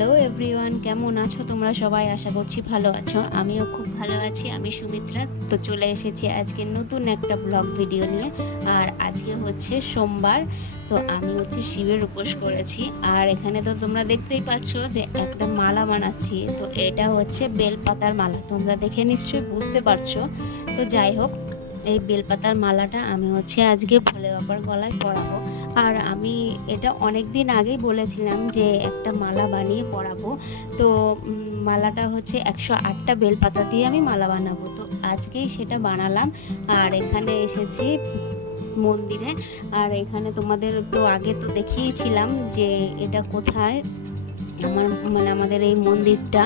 Hello everyone, কেমন আছো তোমরা সবাই? আশা করছি ভালো আছো। আমিও খুব ভালো আছি। আমি সুমিত্রা। তো চলে এসেছি আজকে নতুন একটা ব্লগ ভিডিও নিয়ে। আর আজকে হচ্ছে সোমবার। তো আমি হচ্ছে শিবের উপোস করেছি। আর এখানে তো তোমরা দেখতেই পাচ্ছ যে একটা মালা বানাচ্ছি। তো এটা হচ্ছে বেলপাতার মালা, তোমরা দেখে নিশ্চয়ই বুঝতে পারছো। তো যাই হোক, এই বেলপাতার মালাটা আমি হচ্ছে আজকে ভোলে বাবার গলায় পরাবো। আর আমি এটা অনেক দিন আগেই বলেছিলাম যে একটা মালা বানিয়ে পরাবো। তো মালাটা হচ্ছে 108টা বেলপাতা দিয়ে আমি মালা বানাবো। তো আজকেই সেটা বানালাম। আর এখানে এসেছি মন্দিরে। আর এখানে তোমাদের তো আগে তো দেখিয়েছিলাম যে এটা কোথায়, আমাদের এই মন্দিরটা।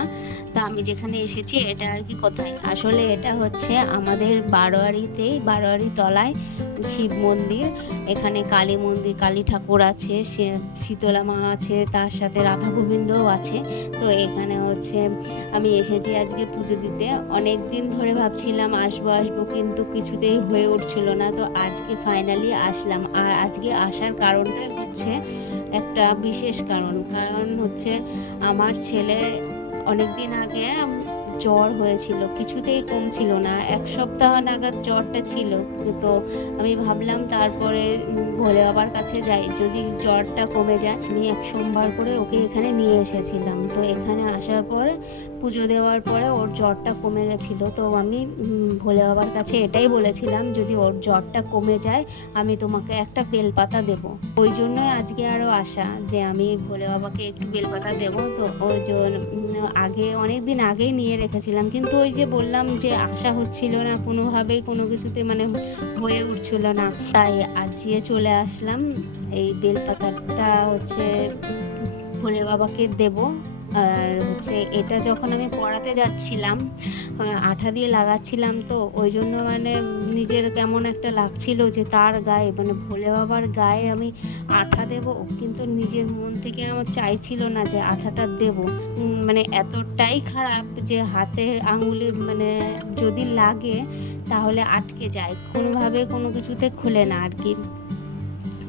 তা আমি যেখানে এসেছি এটা আর কি কোথায়, আসলে এটা হচ্ছে আমাদের বারোয়ারিতেই, বারোয়ারি তলায় শিব মন্দির। এখানে কালী মন্দির, কালী ঠাকুর আছে, সে শীতলা মা আছে, তার সাথে রাধা গোবিন্দও আছে। তো এখানে হচ্ছে আমি এসেছি আজকে পুজো দিতে। অনেক দিন ধরে ভাবছিলাম আসবো আসবো, কিন্তু কিছুতেই হয়ে উঠছিল না। তো আজকে ফাইনালি আসলাম। আর আজকে আসার কারণটাই হচ্ছে একটা বিশেষ কারণ হচ্ছে আমার ছেলে অনেক দিন আগে জ্বর হয়েছিল, কিছুতেই কমছিল না, 1 সপ্তাহ নাগাদ জ্বরটা ছিল। তো আমি ভাবলাম তারপরে ভোলে বাবার কাছে যাই, যদি জ্বরটা কমে যায়। আমি এক সোমবার করে ওকে এখানে নিয়ে এসেছিলাম। তো এখানে আসার পরে পুজো দেওয়ার পরে ওর জ্বরটা কমে গেছিলো। তো আমি ভোলে বাবার কাছে এটাই বলেছিলাম, যদি ওর জ্বরটা কমে যায় আমি তোমাকে একটা বেলপাতা দেবো। ওই জন্যই আজকে আরও আসা, যে আমি ভোলে বাবাকে একটু বেলপাতা দেবো। তো ওই জন্য আগে অনেক দিন আগেই নিয়ে রেখেছিলাম, কিন্তু ওই যে বললাম যে আশা হচ্ছিল না, কোনোভাবেই কোনো কিছুতে হয়ে উঠছিল না। তাই আজকে চলে আসলাম। এই বেলপাতাটা হচ্ছে ভোলে বাবাকে দেব। আর হচ্ছে এটা যখন আমি পড়াতে যাচ্ছিলাম, আঠা দিয়ে লাগাচ্ছিলাম, তো ওই জন্য নিজের কেমন একটা লাগছিল যে তার গায়ে, ভোলে বাবার গায়ে আমি আঠা দেব, কিন্তু নিজের মন থেকে আমার চাইছিল না যে আঠাটা দেব। এতটাই খারাপ যে হাতে আঙুলে যদি লাগে তাহলে আটকে যায়, কোনোভাবে কোনো কিছুতে খুলে না আর কি।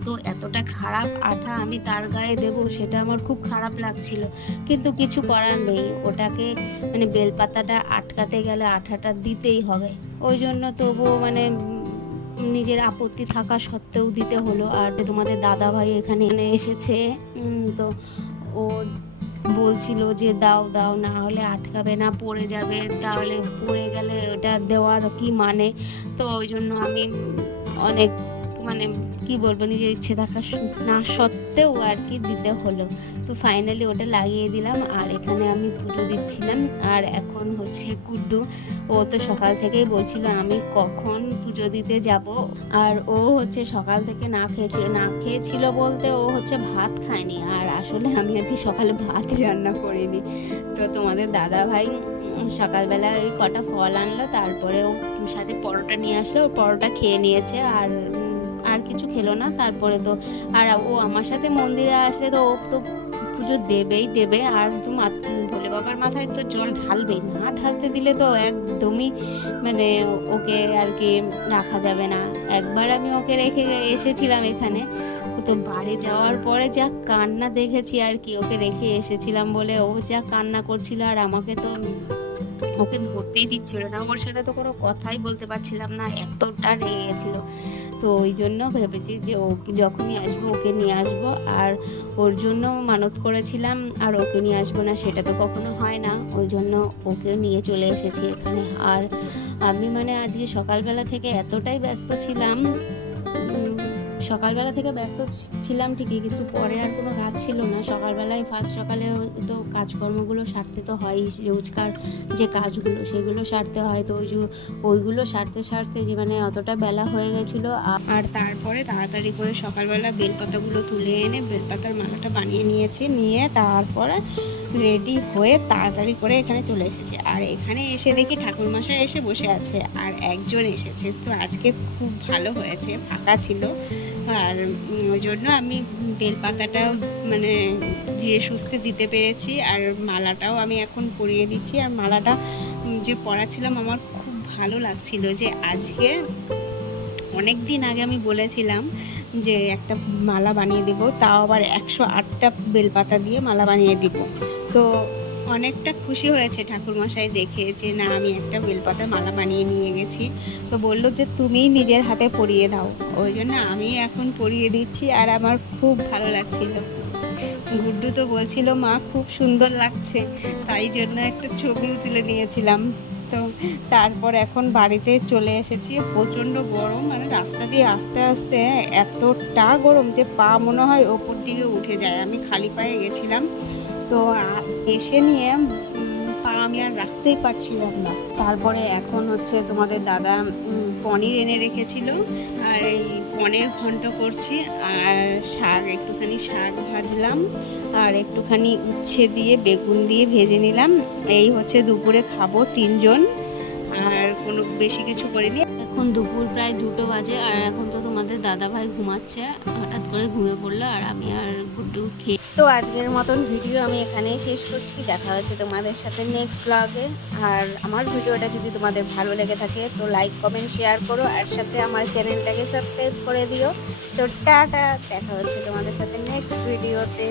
তো এতটা খারাপ আঠা আমি তার গায়ে দেব, সেটা আমার খুব খারাপ লাগছিল, কিন্তু কিছু করার নেই। ওটাকে বেলপাতাটা আটকাতে গেলে আঠাটা দিতেই হবে। ওই জন্য তবুও নিজের আপত্তি থাকা সত্ত্বেও দিতে হলো। আর তোমাদের দাদা ভাই এখানে এসেছে। তো ও বলছিল যে দাও দাও, না হলে আটকাবে না, পড়ে যাবে, তাহলে পড়ে গেলে ওটা দেওয়ার কি মানে। তো ওই জন্য আমি অনেক কি বলবো, নিজের ইচ্ছে থাকা না সত্ত্বেও আর কি দিতে হলো। তো ফাইনালি ওটা লাগিয়ে দিলাম। আর এখানে আমি পুজো দিচ্ছিলাম। আর এখন হচ্ছে গুড্ডু, ও তো সকাল থেকেই বলছিল আমি কখন পুজো দিতে যাব। আর ও হচ্ছে সকাল থেকে না খেয়েছিল বলতে ও হচ্ছে ভাত খায়নি। আর আসলে আমি আজকে সকালে ভাতই রান্না করিনি। তো তোমাদের দাদা ভাই সকালবেলা ওই কটা ফল আনলো, তারপরে ও সাথে পরোটা নিয়ে আসলো, পরোটা খেয়ে নিয়েছে। আর কিছু খেলো না। তারপরে তো আর ও আমার সাথে মন্দিরে আসলে তো ও তো পুজো দেবে। আর ভোলে বাবার মাথায় তো জল ঢালবেই, না ঢালতে দিলে তো একদমই ওকে আর কি রাখা যাবে না। একবার আমি ওকে রেখে এসেছিলাম এখানে, তো বাড়ি যাওয়ার পরে যা কান্না দেখেছি আর কি, ওকে রেখে এসেছিলাম বলে ও যা কান্না করছিল। আর আমাকে তো ওকে ধরতেই দিচ্ছিল না, ওর সাথে তো কোনো কথাই বলতে পারছিলাম না, এতটা রেগে গেছিলো। তো ওই জন্য ভেবেছি যে ও যখনই আসবো ওকে নিয়ে আসবো। আর ওর জন্য মানত করেছিলাম, আর ওকে নিয়ে আসবো না সেটা তো কখনো হয় না। ওই জন্য ওকেও নিয়ে চলে এসেছি এখানে। আর আমি আজকে সকালবেলা থেকে এতটাই ব্যস্ত ছিলাম, ঠিকই, কিন্তু পরে আর কোনো কাজ ছিল না। সকালবেলায় সকালে তো কাজকর্মগুলো সারতে তো হয়ই, রোজকার যে কাজগুলো সেগুলো সারতে হয়। তো ওইগুলো সারতে যে অতটা বেলা হয়ে গেছিলো। আর তারপরে তাড়াতাড়ি করে সকালবেলা বেলপাতাগুলো তুলে এনে বেলপাতার মালাটা বানিয়ে নিয়ে তারপরে রেডি হয়ে তাড়াতাড়ি করে এখানে চলে এসেছে। আর এখানে এসে দেখি ঠাকুরমশাই এসে বসে আছে, আর একজন এসেছে। তো আজকে খুব ভালো হয়েছে, ফাঁকা ছিল। আর ওই জন্য আমি বেলপাতাটা ধীরে সুস্থে দিতে পেরেছি। আর মালাটাও আমি এখন পরিয়ে দিচ্ছি। আর মালাটা যে পরাছিলাম আমার খুব ভালো লাগছিল, যে আজকে অনেক দিন আগে আমি বলেছিলাম যে একটা মালা বানিয়ে দেবো, তাও আবার 108টা বেলপাতা দিয়ে মালা বানিয়ে দিব। তো অনেকটা খুশি হয়েছে ঠাকুরমশাই দেখে যে না আমি একটা বেলপাতার মালা বানিয়ে নিয়ে গেছি। তো বললো যে তুমিই নিজের হাতে পরিয়ে দাও, ওই জন্য আমি এখন পরিয়ে দিচ্ছি আর আমার খুব ভালো লাগছিল। গুড্ডু তো বলছিল মা খুব সুন্দর লাগছে, তাই জন্য একটা ছবিও তুলে নিয়েছিলাম। তো তারপর এখন বাড়িতে চলে এসেছি। প্রচণ্ড গরম, মানে রাস্তা দিয়ে আস্তে আস্তে এতটা গরম যে পা মনে হয় ওপর দিকে উঠে যায়। আমি খালি পায়ে গেছিলাম, তো এসে নিয়ে পা আমি আর রাখতেই পারছিলাম না। তারপরে এখন হচ্ছে তোমাদের দাদা পনির এনে রেখেছিল, আর এই পনির ঘন্ট করছি, আর একটুখানি শাক ভাজলাম, আর একটুখানি উচ্ছে দিয়ে বেগুন দিয়ে ভেজে নিলাম। এই হচ্ছে দুপুরে খাবো 3 জন, আর কোনো বেশি কিছু করিনি। এখন দুপুর প্রায় 2টো বাজে, আর এখন তো তোমাদের দাদা ভাই ঘুমাচ্ছে, হঠাৎ করে ঘুমিয়ে পড়লো, আর আমি আর গুড্ডু খেয়ে। তো আজকের মতন ভিডিও আমি এখানেই শেষ করছি। দেখা হচ্ছে তোমাদের সাথে নেক্সট ব্লগে। আর আমার ভিডিওটা যদি তোমাদের ভালো লেগে থাকে তো লাইক কমেন্ট শেয়ার করো, আর সাথে আমার চ্যানেলটাকে সাবস্ক্রাইব করে দিও। তো টাটা, দেখা হচ্ছে তোমাদের সাথে নেক্সট ভিডিওতে।